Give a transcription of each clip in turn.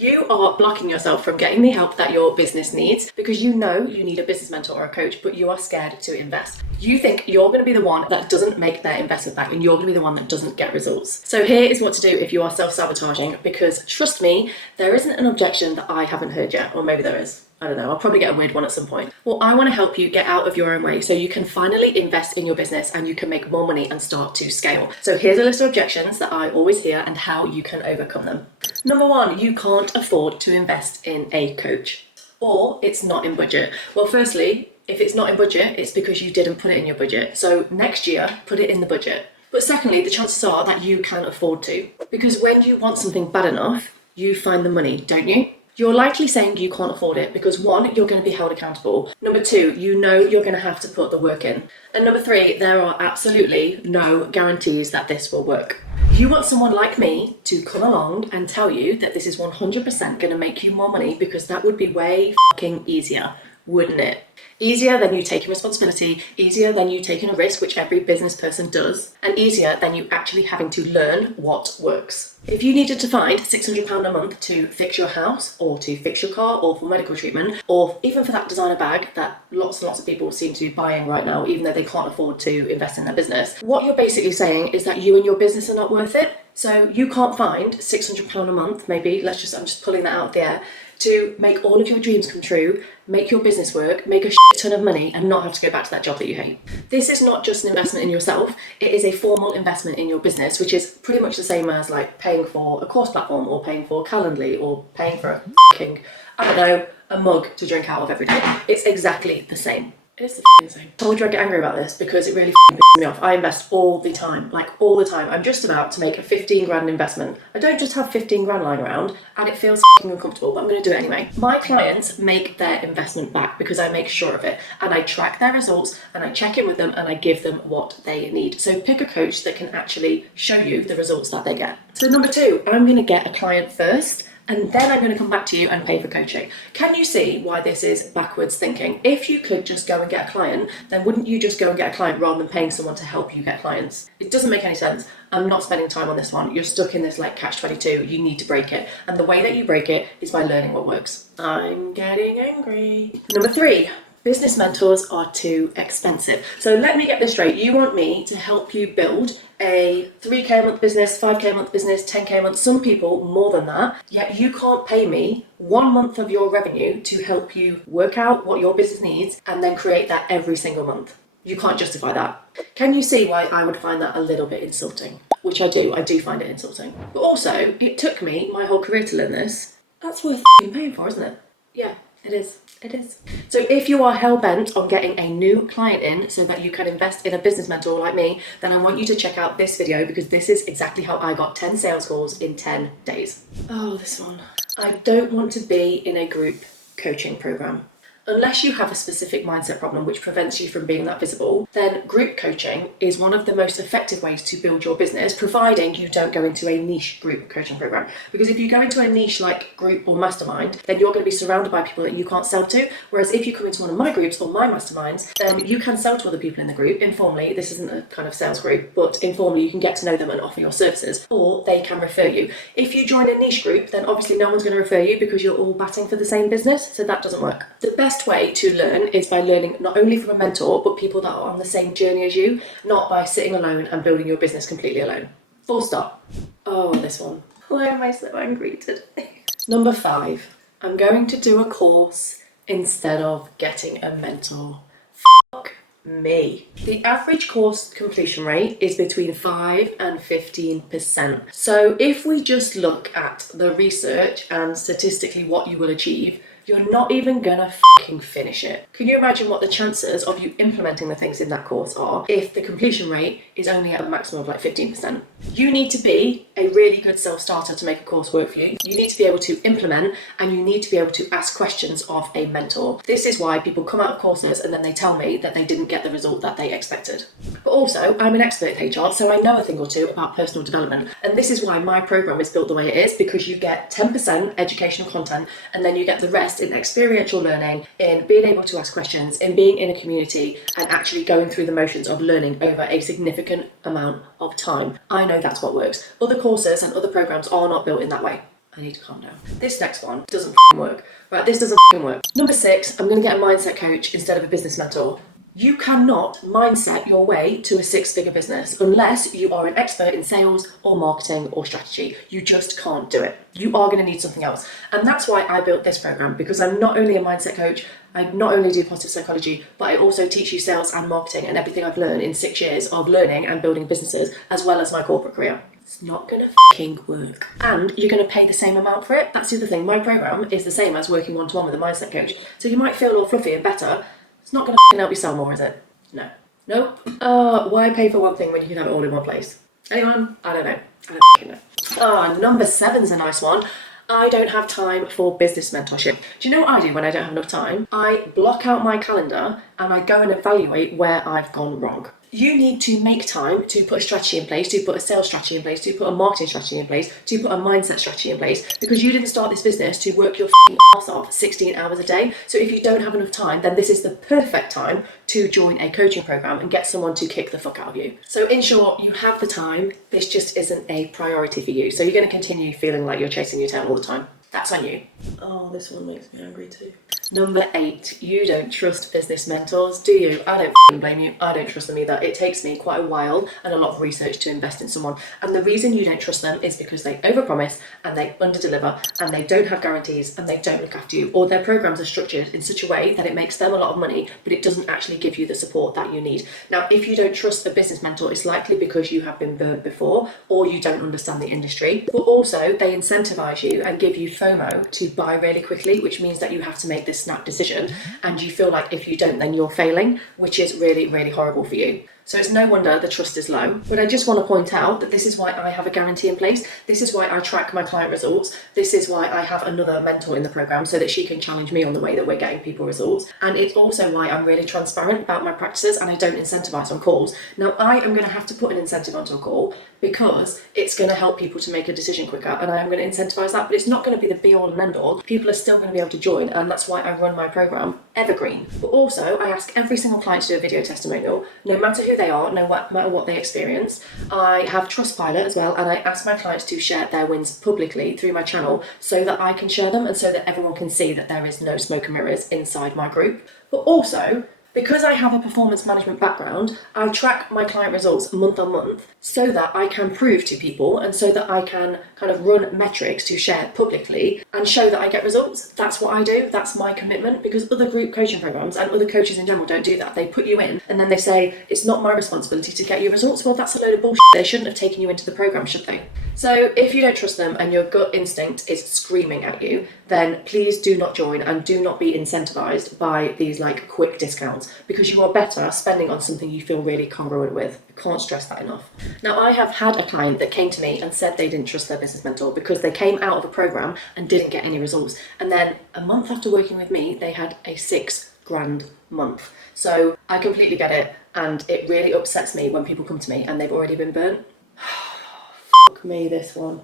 You are blocking yourself from getting the help that your business needs because you know you need a business mentor or a coach, but you are scared to invest. You think you're going to be the one that doesn't make their investment back and you're going to be the one that doesn't get results. So here is what to do if you are self-sabotaging, because trust me, there isn't an objection that I haven't heard yet, or maybe there is. I don't know, I'll probably get a weird one at some point. Well, I want to help you get out of your own way so you can finally invest in your business and you can make more money and start to scale. So here's a list of objections that I always hear and how you can overcome them. Number one, you can't afford to invest in a coach, or it's not in budget. Well, firstly, if it's not in budget, it's because you didn't put it in your budget. So next year, put it in the budget. But secondly, the chances are that you can afford to, because when you want something bad enough, you find the money, don't you? You're likely saying you can't afford it because one, you're going to be held accountable. Number two, you know you're going to have to put the work in. And number three, there are absolutely no guarantees that this will work. You want someone like me to come along and tell you that this is 100% going to make you more money, because that would be way fucking easier, wouldn't it? Easier than you taking responsibility, easier than you taking a risk, which every business person does, and easier than you actually having to learn what works. If you needed to find £600 a month to fix your house, or to fix your car, or for medical treatment, or even for that designer bag that lots and lots of people seem to be buying right now, even though they can't afford to invest in their business, what you're basically saying is that you and your business are not worth it. So you can't find £600 a month, maybe, I'm just pulling that out of the air, to make all of your dreams come true, make your business work, make a shit ton of money, and not have to go back to that job that you hate. This is not just an investment in yourself, it is a formal investment in your business, which is pretty much the same as like paying for a course platform, or paying for Calendly, or paying for a mug to drink out of every day. It's exactly the same. It's the same. I told you I'd get angry about this because it really pisses me off. I invest all the time, like all the time. I'm just about to make a 15 grand investment. I don't just have 15 grand lying around and it feels uncomfortable, but I'm going to do it anyway. My clients make their investment back because I make sure of it, and I track their results and I check in with them and I give them what they need. So pick a coach that can actually show you the results that they get. So number two, I'm going to get a client first, and then I'm going to come back to you and pay for coaching. Can you see why this is backwards thinking? If you could just go and get a client, then wouldn't you just go and get a client rather than paying someone to help you get clients? It doesn't make any sense. I'm not spending time on this one. You're stuck in this like catch-22. You need to break it. And the way that you break it is by learning what works. I'm getting angry. Number three. Business mentors are too expensive. So let me get this straight. You want me to help you build a 3K a month business, 5K a month business, 10K a month, some people more than that, yet you can't pay me 1 month of your revenue to help you work out what your business needs and then create that every single month. You can't justify that. Can you see why I would find that a little bit insulting? Which I do find it insulting. But also, it took me my whole career to learn this. That's worth paying for, isn't it? Yeah, it is. It is. So if you are hell-bent on getting a new client in so that you can invest in a business mentor like me, then I want you to check out this video, because this is exactly how I got 10 sales calls in 10 days. Oh, this one. I don't want to be in a group coaching program. Unless you have a specific mindset problem which prevents you from being that visible, then group coaching is one of the most effective ways to build your business, providing you don't go into a niche group coaching program. Because if you go into a niche like group or mastermind, then you're going to be surrounded by people that you can't sell to. Whereas if you come into one of my groups or my masterminds, then you can sell to other people in the group informally. This isn't a kind of sales group, but informally you can get to know them and offer your services, or they can refer you. If you join a niche group, then obviously no one's going to refer you because you're all batting for the same business, so that doesn't work. The best way to learn is by learning not only from a mentor, but people that are on the same journey as you, not by sitting alone and building your business completely alone. Full stop. Oh, this one. Why am I so angry today? Number five, I'm going to do a course instead of getting a mentor. Fuck me. The average course completion rate is between 5 and 15%. So if we just look at the research and statistically what you will achieve, you're not even gonna fucking finish it. Can you imagine what the chances of you implementing the things in that course are if the completion rate is only at a maximum of like 15%? You need to be a really good self-starter to make a course work for you. You need to be able to implement, and you need to be able to ask questions of a mentor. This is why people come out of courses and then they tell me that they didn't get the result that they expected. But also, I'm an expert in HR, so I know a thing or two about personal development. And this is why my program is built the way it is, because you get 10% educational content and then you get the rest in experiential learning, in being able to ask questions, in being in a community, and actually going through the motions of learning over a significant amount of time. I know that's what works. Other courses and other programs are not built in that way. I need to calm down. This next one doesn't work. Right, this doesn't work. Number 6, I'm going to get a mindset coach instead of a business mentor. You cannot mindset your way to a 6-figure business unless you are an expert in sales or marketing or strategy. You just can't do it. You are going to need something else. And that's why I built this program, because I'm not only a mindset coach, I not only do positive psychology, but I also teach you sales and marketing and everything I've learned in 6 years of learning and building businesses, as well as my corporate career. It's not going to fucking work. And you're going to pay the same amount for it. That's the other thing. My program is the same as working one-to-one with a mindset coach. So you might feel all fluffy and better. It's not going to help you sell more, is it? No. Nope. Why pay for one thing when you can have it all in one place? Anyone? I don't know. I don't know. Number 7's a nice one. I don't have time for business mentorship. Do you know what I do when I don't have enough time? I block out my calendar and I go and evaluate where I've gone wrong. You need to make time to put a strategy in place, to put a sales strategy in place, to put a marketing strategy in place, to put a mindset strategy in place, because you didn't start this business to work your ass off 16 hours a day. So if you don't have enough time, then this is the perfect time to join a coaching program and get someone to kick the fuck out of you. So in short, you have the time, this just isn't a priority for you. So you're going to continue feeling like you're chasing your tail all the time. That's on you. Oh, this one makes me angry too. Number 8, you don't trust business mentors, do you? I don't blame you. I don't trust them either. It takes me quite a while and a lot of research to invest in someone. And the reason you don't trust them is because they overpromise and they underdeliver and they don't have guarantees and they don't look after you, or their programs are structured in such a way that it makes them a lot of money, but it doesn't actually give you the support that you need. Now, if you don't trust a business mentor, it's likely because you have been burnt before or you don't understand the industry, but also they incentivize you and give you FOMO to buy really quickly, which means that you have to make this snap decision and you feel like if you don't then you're failing, which is really, really horrible for you. So it's no wonder the trust is low. But I just want to point out that this is why I have a guarantee in place. This is why I track my client results. This is why I have another mentor in the program so that she can challenge me on the way that we're getting people results. And it's also why I'm really transparent about my practices and I don't incentivize on calls. Now, I am going to have to put an incentive onto a call because it's going to help people to make a decision quicker, and I am going to incentivize that, but it's not going to be the be all and end all. People are still going to be able to join, and that's why I run my program evergreen. But also, I ask every single client to do a video testimonial, no matter who they are, no matter what they experience. I have Trustpilot as well, and I ask my clients to share their wins publicly through my channel so that I can share them and so that everyone can see that there is no smoke and mirrors inside my group. But also, because I have a performance management background, I track my client results month on month so that I can prove to people and so that I can kind of run metrics to share publicly and show that I get results. That's what I do. That's my commitment, because other group coaching programs and other coaches in general don't do that. They put you in and then they say, it's not my responsibility to get you results. Well, that's a load of bullshit. They shouldn't have taken you into the program, should they? So if you don't trust them and your gut instinct is screaming at you, then please do not join and do not be incentivized by these like quick discounts, because you are better spending on something you feel really congruent with. I can't stress that enough. Now, I have had a client that came to me and said they didn't trust their business mentor because they came out of a program and didn't get any results. And then a month after working with me, they had a $6,000 month. So I completely get it. And it really upsets me when people come to me and they've already been burnt. Fuck me, this one.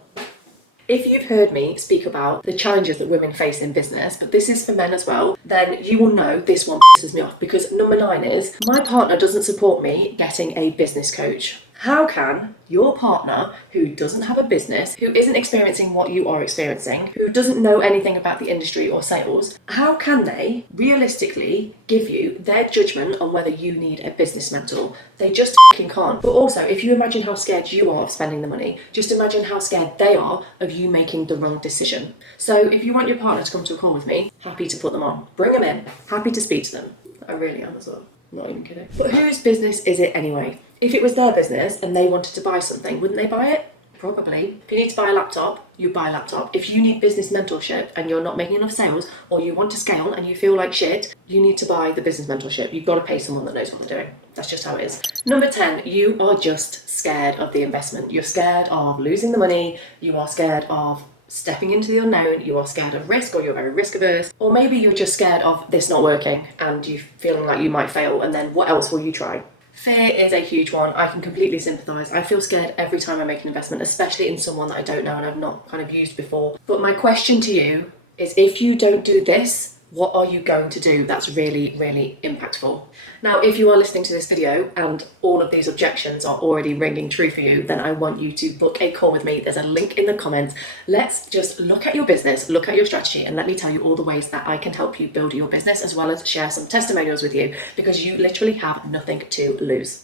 If you've heard me speak about the challenges that women face in business, but this is for men as well, then you will know this one pisses me off, because number 9 is, my partner doesn't support me getting a business coach. How can your partner, who doesn't have a business, who isn't experiencing what you are experiencing, who doesn't know anything about the industry or sales, how can they realistically give you their judgment on whether you need a business mentor? They just fucking can't. But also, if you imagine how scared you are of spending the money, just imagine how scared they are of you making the wrong decision. So if you want your partner to come to a call with me, happy to put them on. Bring them in. Happy to speak to them. I really am as well. I'm not even kidding. But whose business is it anyway? If it was their business and they wanted to buy something, wouldn't they buy it? Probably. If you need to buy a laptop, you buy a laptop. If you need business mentorship and you're not making enough sales, or you want to scale and you feel like shit, you need to buy the business mentorship. You've got to pay someone that knows what they're doing. That's just how it is. Number 10, you are just scared of the investment. You're scared of losing the money. You are scared of stepping into the unknown. You are scared of risk, or you're very risk averse, or maybe you're just scared of this not working and you feeling like you might fail, and then what else will you try? Fear is a huge one. I can completely sympathise. I feel scared every time I make an investment, especially in someone that I don't know and I've not kind of used before. But my question to you is, if you don't do this, What are you going to do that's really, really impactful? Now, if you are listening to this video and all of these objections are already ringing true for you, then I want you to book a call with me. There's a link in the comments. Let's just look at your business, look at your strategy, and let me tell you all the ways that I can help you build your business, as well as share some testimonials with you, because you literally have nothing to lose.